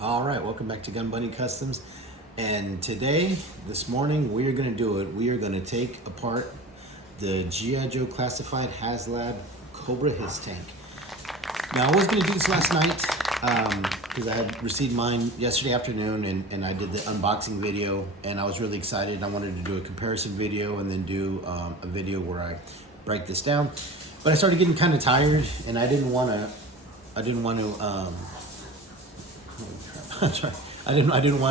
All right, welcome back to Gun Bunny Customs. And this morning, we are going to do it. We are going to take apart the G.I. Joe Classified Haslab Cobra His Tank. Now, I was going to do this last night because I had received mine yesterday afternoon, and I did the unboxing video, and I was really excited. I wanted to do a comparison video and then do a video where I break this down. But I started getting kind of tired, and I didn't want to. I didn't want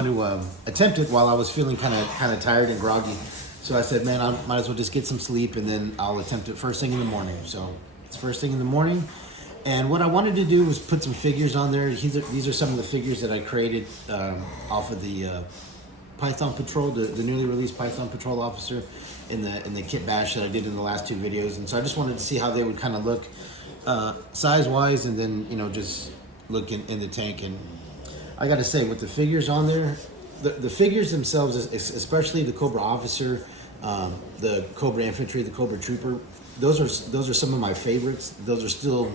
to attempt it while I was feeling kind of tired and groggy. So I said, man, I might as well just get some sleep, and then I'll attempt it first thing in the morning. So it's first thing in the morning. And what I wanted to do was put some figures on there. These are some of the figures that I created off of the Python Patrol, the newly released Python Patrol officer in the kit bash that I did in the last two videos. And so I just wanted to see how they would kind of look size-wise, and then, just look in the tank. And I got to say, with the figures on there, the figures themselves, especially the Cobra Officer, the Cobra Infantry, the Cobra Trooper, those are some of my favorites. Those are still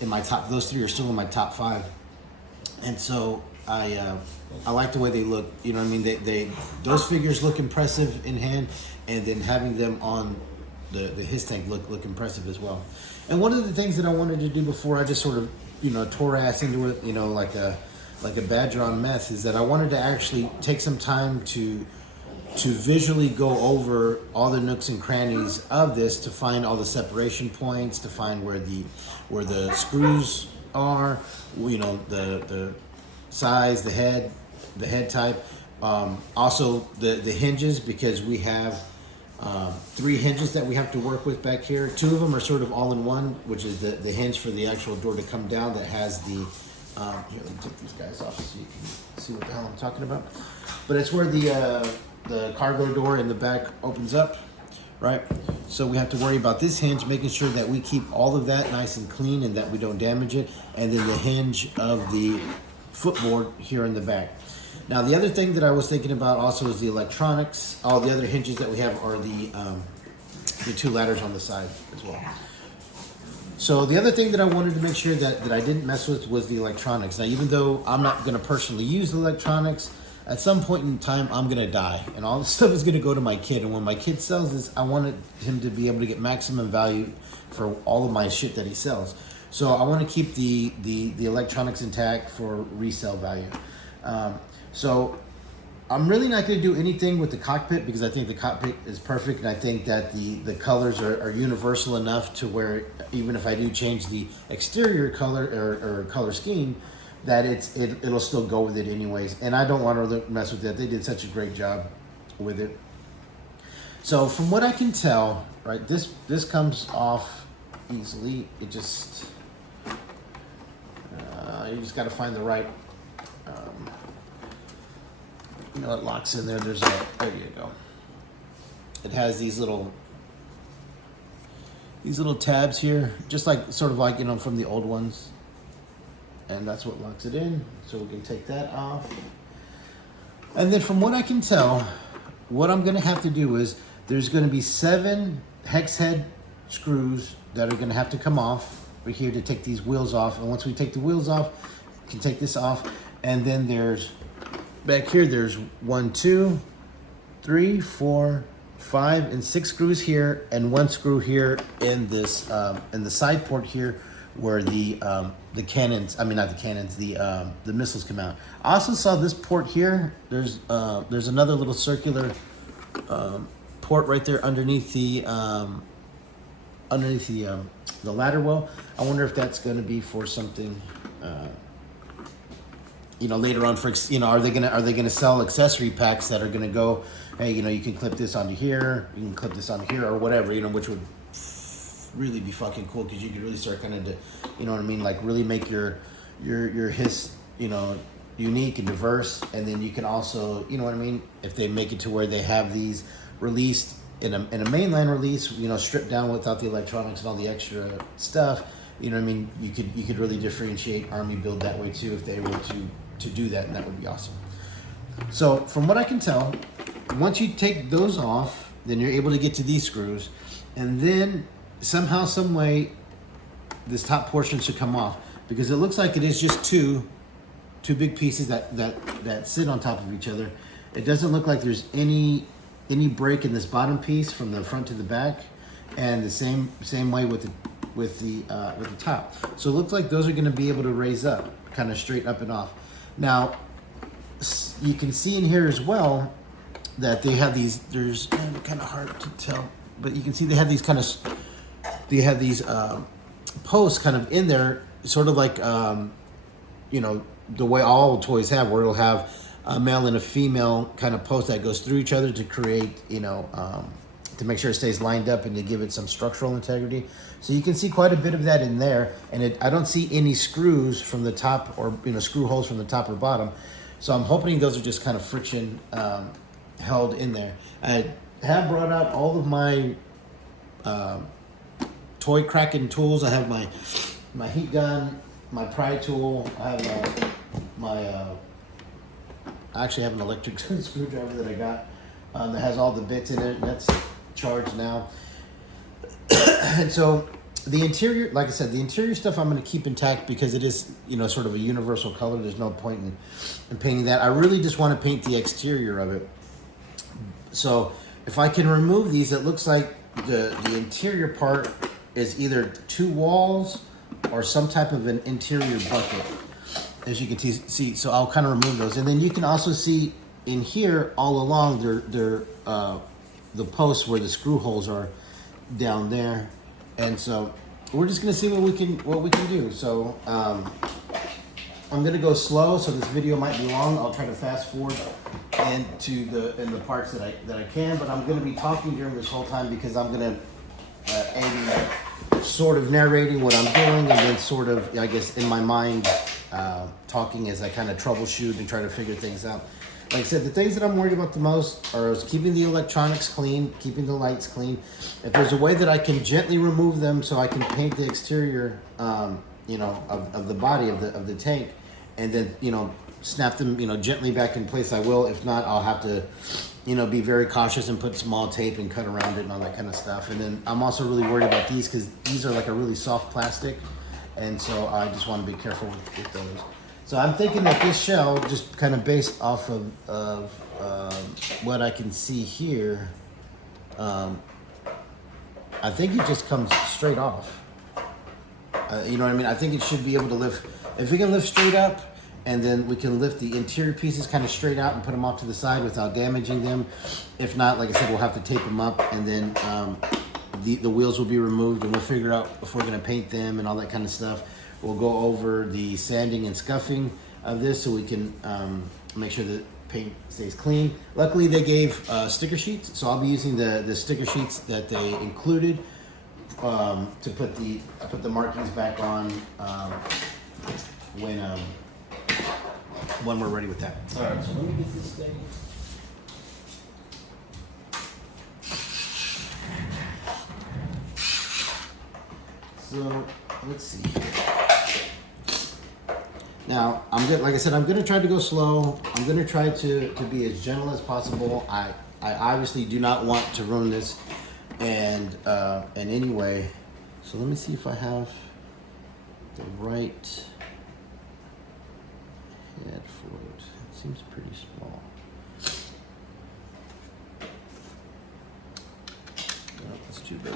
in my top. Those three are still in my top 5. And so I like the way they look. You know what I mean? Those figures look impressive in hand, and then having them on the his tank look impressive as well. And one of the things that I wanted to do before I just sort of tore ass into it, like a badger on meth, is that I wanted to actually take some time to visually go over all the nooks and crannies of this, to find all the separation points, to find where the screws are, the size, the head type, also the hinges, because we have 3 hinges that we have to work with back here. 2 of them are sort of all in one, which is the hinge for the actual door to come down that has the here, let me take these guys off so you can see what the hell I'm talking about. But it's where the cargo door in the back opens up, right? So we have to worry about this hinge, making sure that we keep all of that nice and clean and that we don't damage it. And then the hinge of the footboard here in the back. Now, the other thing that I was thinking about also is the electronics. All the other hinges that we have are the 2 ladders on the side as well. So the other thing that I wanted to make sure that I didn't mess with was the electronics. Now, even though I'm not going to personally use the electronics, at some point in time, I'm going to die. And all this stuff is going to go to my kid. And when my kid sells this, I wanted him to be able to get maximum value for all of my shit that he sells. So I want to keep the electronics intact for resale value. So I'm really not going to do anything with the cockpit, because I think the cockpit is perfect, and I think that the colors are universal enough to where even if I do change the exterior color or color scheme, that it'll still go with it anyways. And I don't want to mess with that. They did such a great job with it. So from what I can tell, right, this comes off easily. It just you just got to find the right. It locks in there. There you go. It has these little tabs here, just sort of like from the old ones, and that's what locks it in. So we can take that off. And then from what I can tell, what I'm going to have to do is there's going to be 7 hex head screws that are going to have to come off right here to take these wheels off. And once we take the wheels off, we can take this off. And then back here, there's 1, 2, 3, 4, 5, and 6 screws here, and 1 screw here in this in the side port here, where the cannons, not the cannons, the missiles come out. I also saw this port here. There's another little circular port right there underneath the ladder well. I wonder if that's going to be for something. Later on, are they gonna sell accessory packs that are gonna go, hey, you can clip this onto here, you can clip this onto here, or whatever, which would really be fucking cool, because you could really start kind of, like really make your hiss, unique and diverse. And then you can also, if they make it to where they have these released in a mainline release, stripped down without the electronics and all the extra stuff, you could really differentiate Army build that way too, if they were to do that, and that would be awesome. So from what I can tell, once you take those off, then you're able to get to these screws, and then somehow, some way, this top portion should come off, because it looks like it is just 2 two big pieces that sit on top of each other. It doesn't look like there's any break in this bottom piece from the front to the back, and the same way with the top. So it looks like those are going to be able to raise up, kind of straight up and off. Now you can see in here as well that they have these. There's kind of hard to tell, but you can see they have these posts kind of in there, sort of like you know, the way all toys have, where it'll have a male and a female kind of post that goes through each other to create, you know, to make sure it stays lined up and to give it some structural integrity. So you can see quite a bit of that in there, and I don't see any screws from the top, or, you know, screw holes from the top or bottom. So I'm hoping those are just kind of friction held in there. I have brought out all of my toy cracking tools. I have my heat gun, my pry tool. I have I actually have an electric screwdriver that I got that has all the bits in it, and that's charged now. And so the interior, like I said, the interior stuff I'm going to keep intact because it is, you know, sort of a universal color. There's no point in painting that. I really just want to paint the exterior of it. So if I can remove these, it looks like the interior part is either two walls or some type of an interior bucket, as you can see. So I'll kind of remove those, and then you can also see in here all along the posts where the screw holes are down there. And so we're just gonna see what we can do. So I'm gonna go slow, so this video might be long. I'll try to fast forward into the parts that I can, but I'm gonna be talking during this whole time because I'm gonna aim sort of narrating what I'm doing, and then sort of, I guess, in my mind talking as I kind of troubleshoot and try to figure things out. Like I said, the things that I'm worried about the most are keeping the electronics clean, keeping the lights clean. If there's a way that I can gently remove them so I can paint the exterior, you know, of the body of the tank, and then, you know, snap them, you know, gently back in place, I will. If not, I'll have to, you know, be very cautious and put small tape and cut around it and all that kind of stuff. And then I'm also really worried about these because these are like a really soft plastic, and so I just want to be careful with those. So I'm thinking that this shell, just kind of based off of what I can see here, I think it just comes straight off. You know what I mean? I think it should be able to lift. If we can lift straight up, and then we can lift the interior pieces kind of straight out and put them off to the side without damaging them. If not, like I said, we'll have to tape them up, and then the wheels will be removed, and we'll figure out if we're gonna paint them and all that kind of stuff. We'll go over the sanding and scuffing of this so we can make sure that paint stays clean. Luckily, they gave sticker sheets, so I'll be using the sticker sheets that they included to put the markings back on when we're ready with that. All right, so let me get this thing. So let's see here. Now, like I said, I'm gonna try to go slow. I'm gonna try to be as gentle as possible. I obviously do not want to ruin this, and in any way. So let me see if I have the right head for it. It seems pretty small. No, that's too big.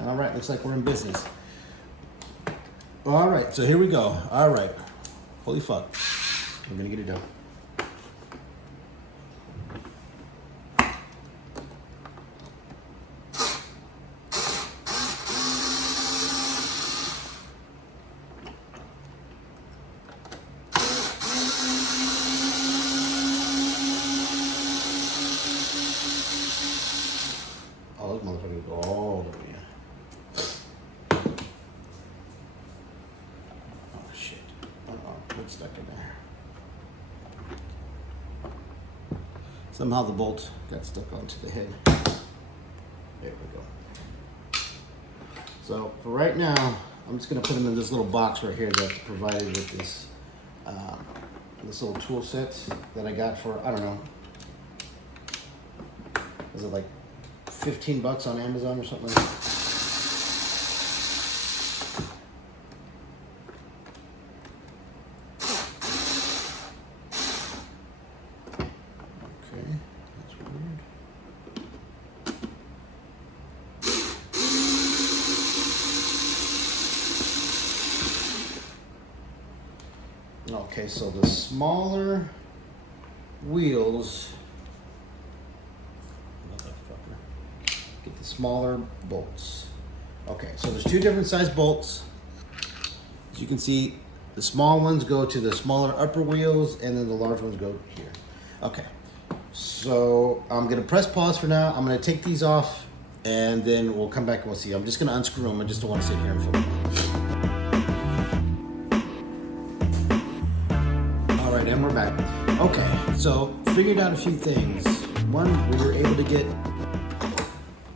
All right, looks like we're in business. All right, so here we go. All right, holy fuck, we're gonna get it done. Oh, this motherfucker go all the way in. It's stuck in there. Somehow the bolt got stuck onto the head. There we go. So for right now, I'm just gonna put them in this little box right here that's provided with this this little tool set that I got for, I don't know, was it like $15 on Amazon or something like that? Okay, that's weird. Okay, so the smaller wheels, get the smaller bolts. Okay, so there's two different size bolts. As you can see, the small ones go to the smaller upper wheels, and then the large ones go here. Okay, so I'm gonna press pause for now. I'm gonna take these off, and then we'll come back and we'll see. I'm just gonna unscrew them. I just don't want to sit here and film. All right, and we're back. Okay, so figured out a few things. One, we were able to get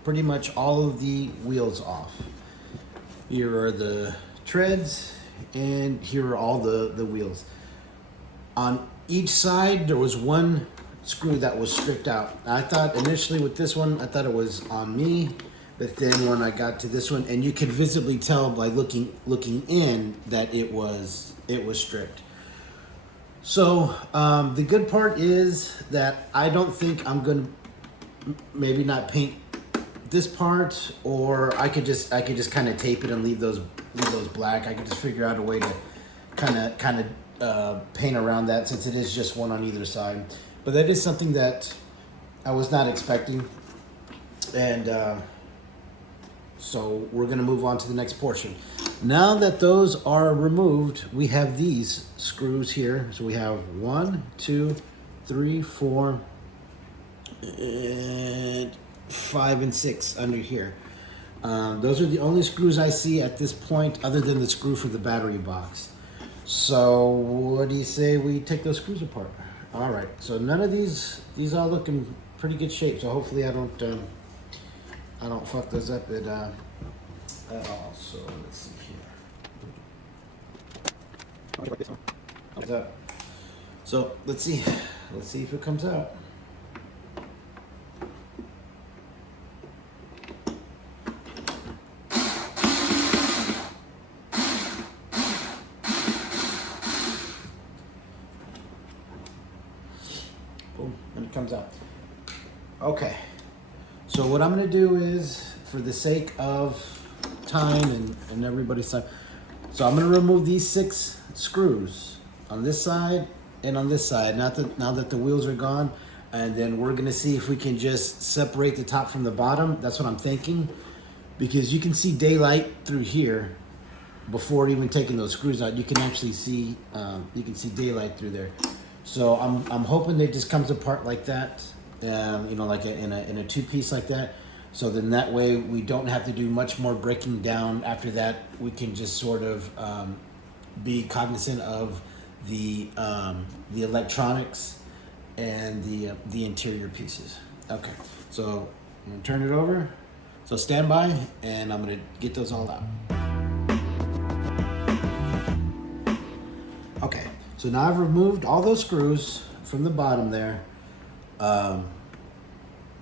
pretty much all of the wheels off. Here are the treads, and here are all the wheels. On each side, there was one screw that was stripped out. I thought initially with this one, I thought it was on me, but then when I got to this one, and you could visibly tell by looking in that it was stripped. So the good part is that I don't think I'm gonna maybe not paint this part, or I could just kind of tape it and leave those black. I could just figure out a way to kind of paint around that, since it is just one on either side. But that is something that I was not expecting, and so we're gonna move on to the next portion. Now that those are removed, we have these screws here. So we have 1, 2, 3, 4, and 5 and 6 under here. Those are the only screws I see at this point, other than the screw for the battery box. So what do you say we take those screws apart? All right, so none of these all look in pretty good shape. So hopefully I don't fuck those up at all. So let's see here. So let's see if it comes out. Boom, and it comes out. Okay, so what I'm gonna do is, for the sake of time and everybody's time, so I'm gonna remove these 6 screws on this side and on this side, now that the wheels are gone, and then we're gonna see if we can just separate the top from the bottom. That's what I'm thinking, because you can see daylight through here before even taking those screws out. You can actually see daylight through there. So I'm hoping it just comes apart like that, you know, like in a 2-piece like that. So then that way we don't have to do much more breaking down. After that, we can just sort of be cognizant of the electronics and the interior pieces. Okay, so I'm gonna turn it over. So stand by, and I'm gonna get those all out. Okay, so now I've removed all those screws from the bottom there.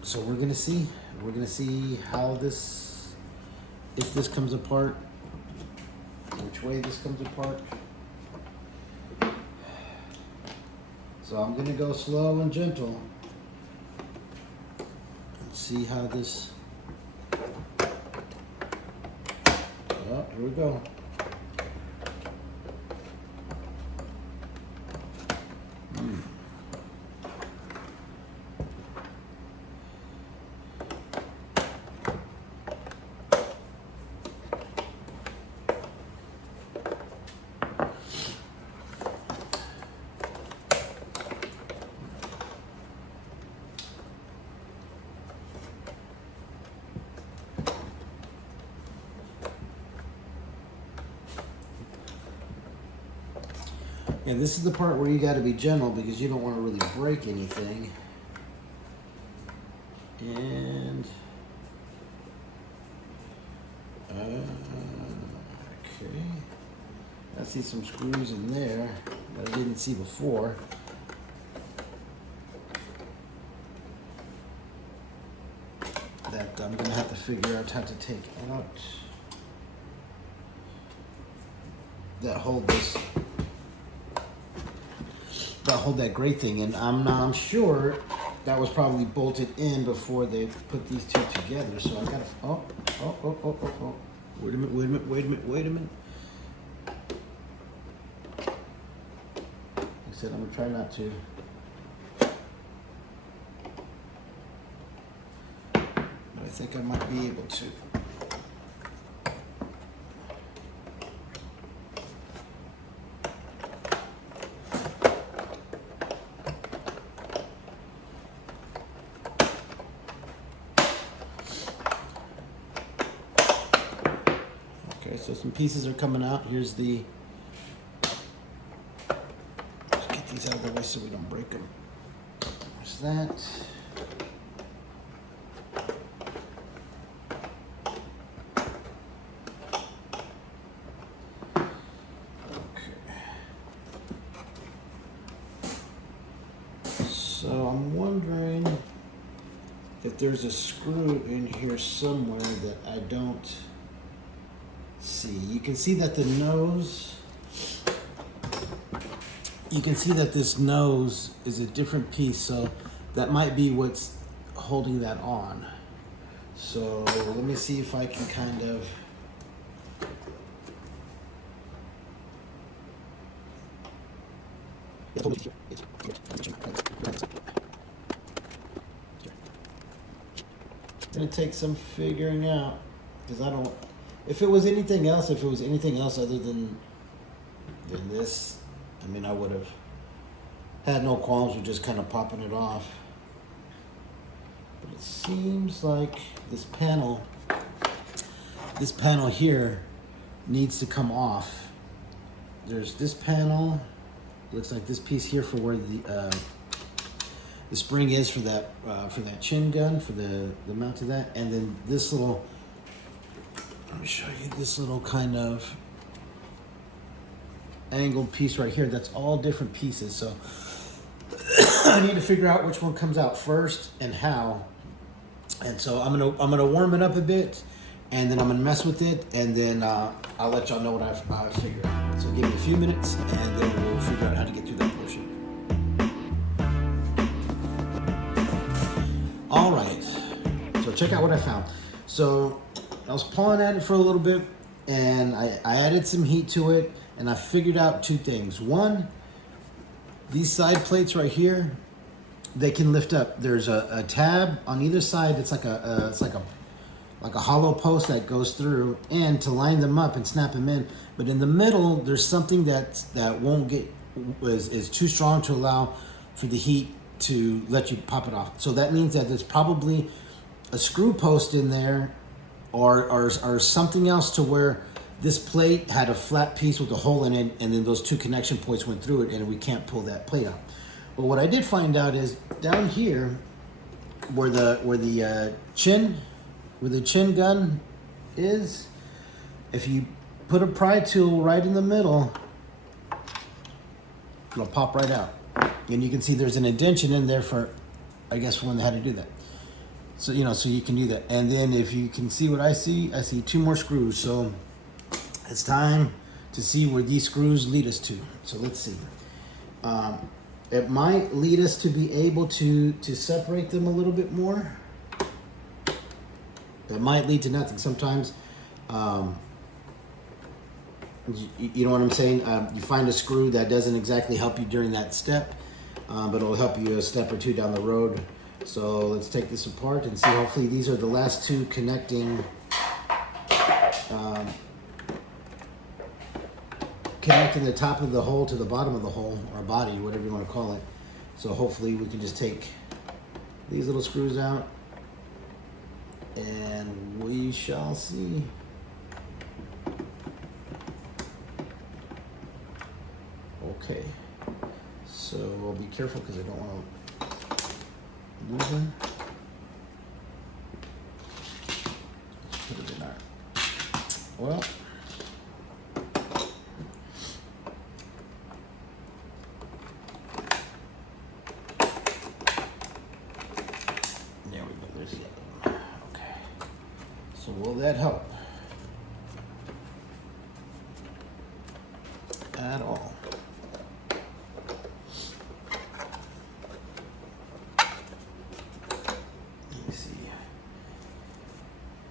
So we're gonna see how this, if this comes apart, which way this comes apart. So I'm gonna go slow and gentle and see how this, oh, here we go. And this is the part where you got to be gentle, because you don't want to really break anything. And okay, I see some screws in there that I didn't see before. that I'm gonna have to figure out how to take out that hold that gray thing, and I'm sure that was probably bolted in before they put these two together. So I gotta oh. Wait a minute. I said I'm gonna try not to. But I think I might be able to. Okay, so some pieces are coming out. Here's the. Let's get these out of the way so we don't break them. There's that. So I'm wondering if there's a screw in here somewhere that I don't see. You can see that the nose, you can see that this nose is a different piece, so that might be what's holding that on. So let me see if I can kind of it's gonna take some figuring out, because I don't. If it was anything else other than this, I mean, I would have had no qualms with just kind of popping it off. But it seems like this panel here needs to come off. There's this panel. Looks like this piece here for where the spring is for that chin gun, for the mount to that, and then this little. Let me show you this little kind of angled piece right here. That's all different pieces. So I need to figure out which one comes out first and how. And so I'm gonna warm it up a bit, and then I'm gonna mess with it, and then I'll let y'all know what I figure out. So give me a few minutes, and then we'll figure out how to get through that portion. All right. So check out what I found. So I was pawing at it for a little bit, and I added some heat to it, and I figured out two things. One, these side plates right here, they can lift up. There's a tab on either side. It's like a hollow post that goes through, and to line them up and snap them in. But in the middle, there's something that won't get is too strong to allow for the heat to let you pop it off. So that means that there's probably a screw post in there, or something else to where this plate had a flat piece with a hole in it, and then those two connection points went through it, and we can't pull that plate out. But what I did find out is down here, where the chin gun is, if you put a pry tool right in the middle, it'll pop right out, and you can see there's an indentation in there for, I guess, for when they had to do that. So, so you can do that. And then if you can see what I see two more screws. So it's time to see where these screws lead us to. So let's see. It might lead us to be able to separate them a little bit more. It might lead to nothing. Sometimes, you know what I'm saying? You find a screw that doesn't exactly help you during that step, but it'll help you a step or two down the road. So let's take this apart and see. Hopefully these are the last two connecting the top of the hole to the bottom of the hole, or body, whatever you want to call it. So hopefully we can just take these little screws out, and we shall see. Okay, so I'll be careful because I don't want to lose them. Put it in our, well, there we go, there's the other one. Okay. So will that help at all? Let me see.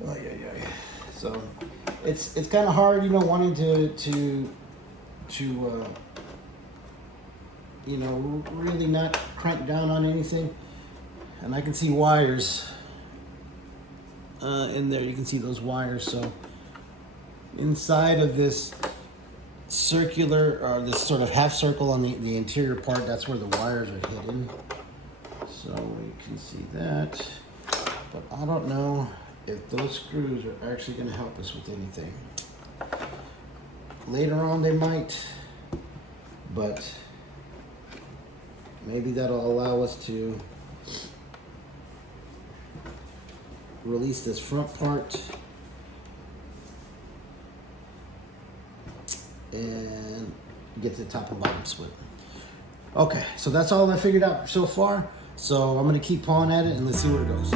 Oh yeah. So it's kind of hard, you know, wanting to you know, really not crank down on anything. And I can see wires in there. You can see those wires. So inside of this circular, or this sort of half circle on the interior part, that's where the wires are hidden. So you can see that. But I don't know if those screws are actually going to help us with anything. Later on they might, but maybe that'll allow us to release this front part and get the top and bottom split. Okay, so that's all I figured out so far. So I'm gonna keep pawing at it and let's see where it goes.